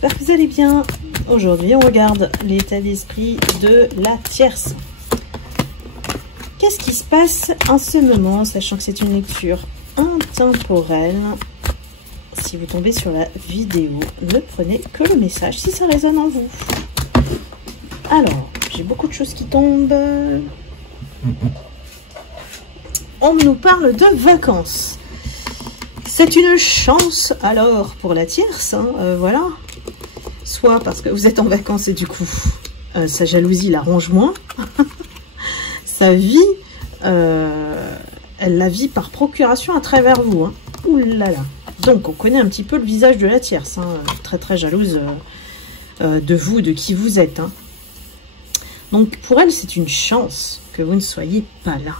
j'espère que vous allez bien. Aujourd'hui, on regarde l'état d'esprit de la tierce. Qu'est-ce qui se passe en ce moment, sachant que c'est une lecture intemporelle? Si vous tombez sur la vidéo, ne prenez que le message si ça résonne en vous. Alors, j'ai beaucoup de choses qui tombent. On nous parle de vacances. C'est une chance alors pour la tierce, hein, voilà. Soit parce que vous êtes en vacances et du coup, sa jalousie la ronge moins. Sa vie, elle la vit par procuration à travers vous. Hein. Ouh là là. Donc, on connaît un petit peu le visage de la tierce. Hein, très très jalouse de vous, de qui vous êtes. Hein. Donc, pour elle, c'est une chance que vous ne soyez pas là.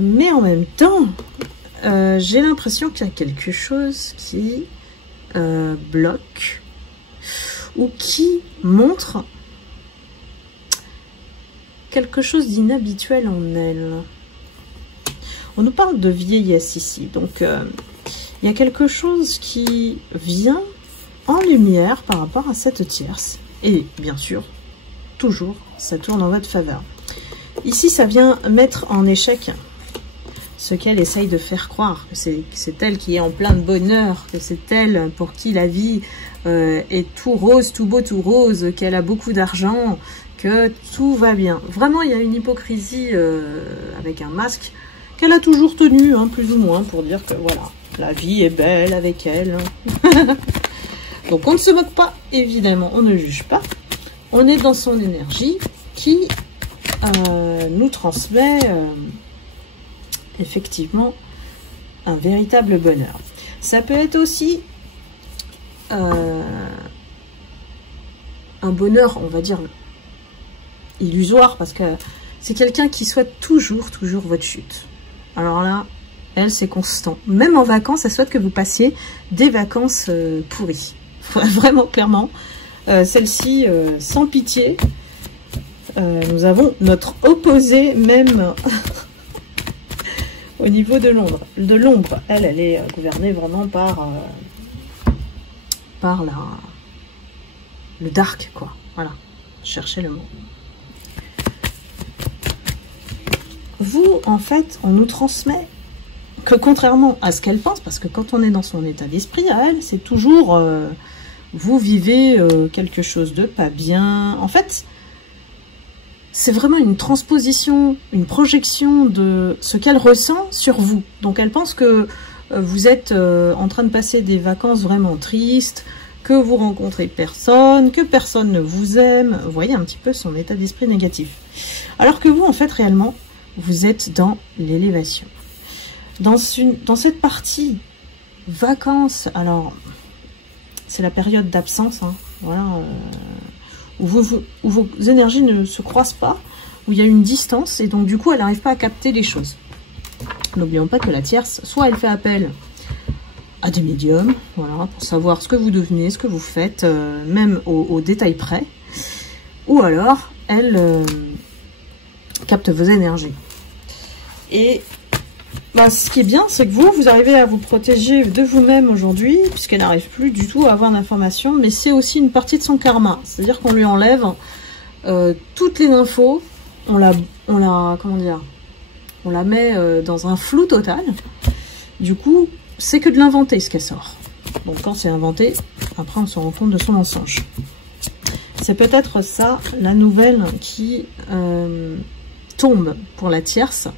Mais en même temps... j'ai l'impression qu'il y a quelque chose qui bloque ou qui montre quelque chose d'inhabituel en elle. On nous parle de vieillesse ici, donc il y a quelque chose qui vient en lumière par rapport à cette tierce. Et bien sûr, toujours, ça tourne en votre faveur. Ici, ça vient mettre en échec ce qu'elle essaye de faire croire, que c'est elle qui est en plein de bonheur, que c'est elle pour qui la vie est tout rose, tout beau, tout rose, qu'elle a beaucoup d'argent, que tout va bien. Vraiment, il y a une hypocrisie avec un masque qu'elle a toujours tenu, hein, plus ou moins, pour dire que voilà, la vie est belle avec elle. Donc on ne se moque pas, évidemment, on ne juge pas. On est dans son énergie qui nous transmet... effectivement un véritable bonheur. Ça peut être aussi un bonheur, on va dire, illusoire, parce que c'est quelqu'un qui souhaite toujours votre chute. Alors là, elle, c'est constant. Même en vacances, elle souhaite que vous passiez des vacances pourries. Vraiment, clairement. Celle-ci, sans pitié, nous avons notre opposé même... Au niveau de l'ombre, elle est gouvernée vraiment par le dark, quoi. Voilà, cherchez le mot. Vous, en fait, on nous transmet que contrairement à ce qu'elle pense, parce que quand on est dans son état d'esprit, à elle, c'est toujours vous vivez quelque chose de pas bien. En fait, c'est vraiment une transposition, une projection de ce qu'elle ressent sur vous. Donc elle pense que vous êtes en train de passer des vacances vraiment tristes, que vous rencontrez personne, que personne ne vous aime. Vous voyez un petit peu son état d'esprit négatif. Alors que vous, en fait, réellement, vous êtes dans l'élévation. Dans cette partie vacances, alors, c'est la période d'absence, hein, voilà... où vos énergies ne se croisent pas, où il y a une distance, et donc du coup, elle n'arrive pas à capter les choses. N'oublions pas que la tierce, soit elle fait appel à des médiums, voilà, pour savoir ce que vous devenez, ce que vous faites, même au détail près, ou alors, elle capte vos énergies. Et bah, ce qui est bien, c'est que vous arrivez à vous protéger de vous-même aujourd'hui, puisqu'elle n'arrive plus du tout à avoir d'informations, mais c'est aussi une partie de son karma. C'est-à-dire qu'on lui enlève toutes les infos, on la met dans un flou total. Du coup, c'est que de l'inventer ce qu'elle sort. Donc quand c'est inventé, après on se rend compte de son mensonge. C'est peut-être ça, la nouvelle qui tombe pour la tierce,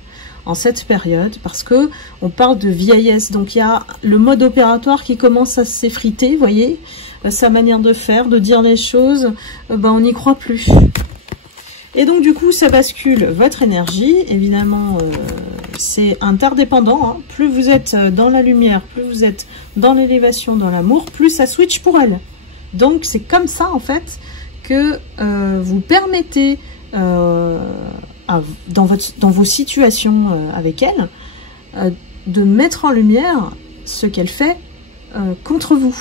en cette période, parce que on parle de vieillesse, donc il y a le mode opératoire qui commence à s'effriter, vous voyez, sa manière de faire, de dire les choses, ben on n'y croit plus. Et donc du coup, ça bascule votre énergie, évidemment, c'est interdépendant, hein. Plus vous êtes dans la lumière, plus vous êtes dans l'élévation, dans l'amour, plus ça switch pour elle. Donc c'est comme ça, en fait, que vous permettez... dans vos situations avec elle, de mettre en lumière ce qu'elle fait contre vous.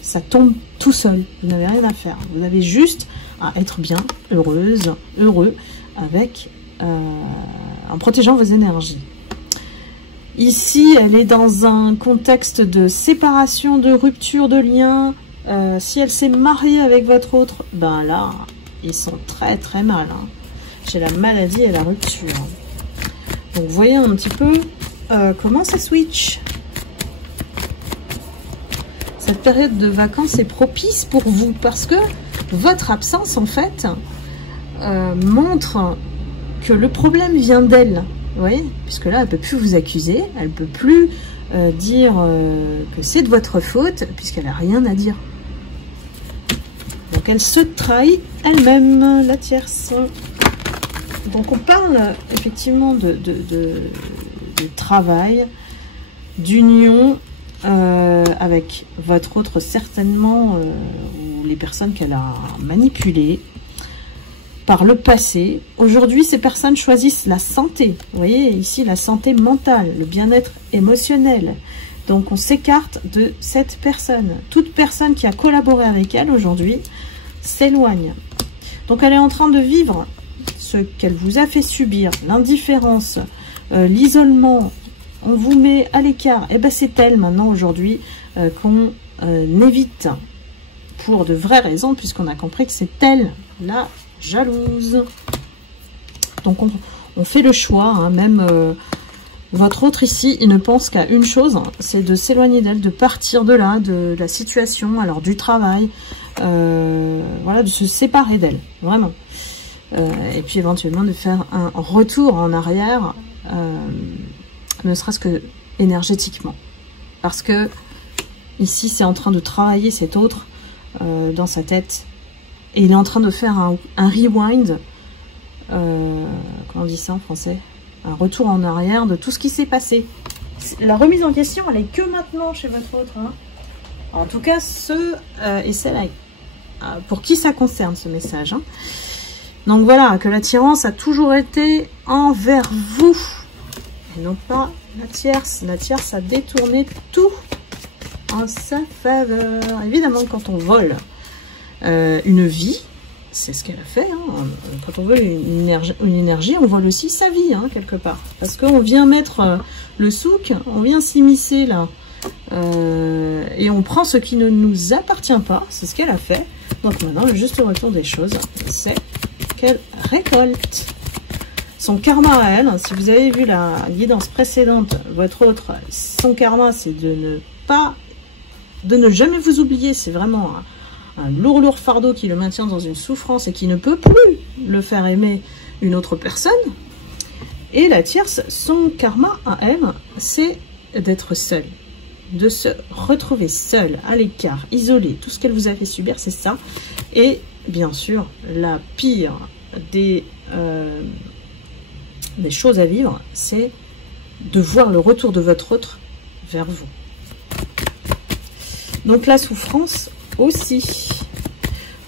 Ça tombe tout seul, vous n'avez rien à faire. Vous avez juste à être bien, heureuse, heureux, avec, en protégeant vos énergies. Ici, elle est dans un contexte de séparation, de rupture de lien, Si elle s'est mariée avec votre autre, ben là, ils sont très très mal. Hein. J'ai la maladie et la rupture. Donc voyons un petit peu comment ça switch. Cette période de vacances est propice pour vous parce que votre absence, en fait, montre que le problème vient d'elle. Vous voyez, puisque là, elle ne peut plus vous accuser, elle ne peut plus dire que c'est de votre faute, puisqu'elle n'a rien à dire. Donc elle se trahit elle-même, la tierce. Donc on parle effectivement de travail, d'union avec votre autre certainement, ou les personnes qu'elle a manipulées par le passé. Aujourd'hui, ces personnes choisissent la santé. Vous voyez, ici, la santé mentale, le bien-être émotionnel. Donc, on s'écarte de cette personne. Toute personne qui a collaboré avec elle aujourd'hui s'éloigne. Donc, elle est en train de vivre ce qu'elle vous a fait subir, l'indifférence, l'isolement. On vous met à l'écart. Et bien, c'est elle, maintenant, aujourd'hui, qu'on évite pour de vraies raisons, puisqu'on a compris que c'est elle, là, jalouse. Donc on fait le choix, hein, même votre autre ici, il ne pense qu'à une chose, c'est de s'éloigner d'elle, de partir de là, de la situation, alors du travail, voilà, de se séparer d'elle, vraiment. Et puis éventuellement de faire un retour en arrière, ne serait-ce que énergétiquement. Parce que ici, c'est en train de travailler cet autre dans sa tête. Et il est en train de faire un rewind, comment on dit ça en français? Un retour en arrière de tout ce qui s'est passé. La remise en question, elle est que maintenant chez votre autre. Hein. En tout cas, ceux et celles pour qui ça concerne ce message. Hein. Donc voilà, que l'attirance a toujours été envers vous. Et non pas la tierce. La tierce a détourné tout en sa faveur. Évidemment, quand on vole une vie, c'est ce qu'elle a fait. Hein. Quand on veut une énergie, on vole aussi sa vie, hein, quelque part. Parce qu'on vient mettre le souk, on vient s'immiscer là. Et on prend ce qui ne nous appartient pas. C'est ce qu'elle a fait. Donc maintenant, le juste retour des choses, c'est qu'elle récolte. Son karma à elle, si vous avez vu la guidance précédente, votre autre, son karma, c'est de ne jamais vous oublier. C'est vraiment un lourd fardeau qui le maintient dans une souffrance et qui ne peut plus le faire aimer une autre personne. Et la tierce, son karma à elle, c'est d'être seule, de se retrouver seule, à l'écart, isolée. Tout ce qu'elle vous a fait subir, c'est ça. Et bien sûr, la pire des choses à vivre, c'est de voir le retour de votre autre vers vous. Donc la souffrance aussi.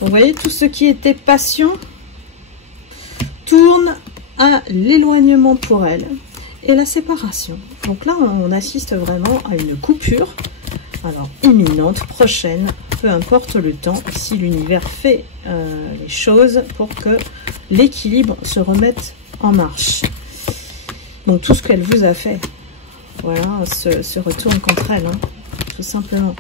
Vous voyez, tout ce qui était passion tourne à l'éloignement pour elle et la séparation. Donc là, on assiste vraiment à une coupure, alors imminente, prochaine, peu importe le temps, si l'univers fait les choses pour que l'équilibre se remette en marche. Donc tout ce qu'elle vous a fait, voilà, se retourne contre elle, hein, tout simplement.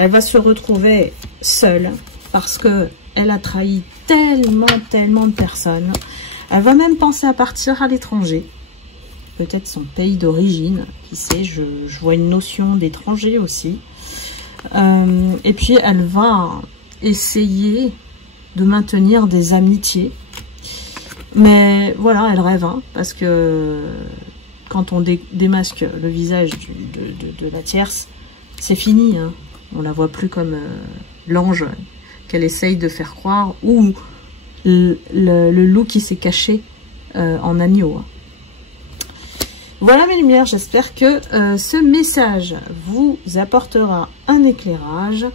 Elle va se retrouver seule parce que elle a trahi tellement de personnes. Elle va même penser à partir à l'étranger. Peut-être son pays d'origine, qui sait, je vois une notion d'étranger aussi. Et puis elle va essayer de maintenir des amitiés. Mais voilà, elle rêve, hein, parce que quand on démasque le visage de la tierce, c'est fini, hein. On la voit plus comme l'ange qu'elle essaye de faire croire, ou le loup qui s'est caché en agneau. Voilà mes lumières, j'espère que ce message vous apportera un éclairage,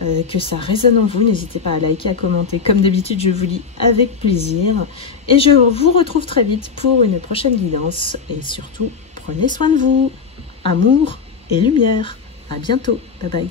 que ça résonne en vous. N'hésitez pas à liker, à commenter. Comme d'habitude, je vous lis avec plaisir. Et je vous retrouve très vite pour une prochaine guidance. Et surtout, prenez soin de vous. Amour et lumière. À bientôt. Bye bye.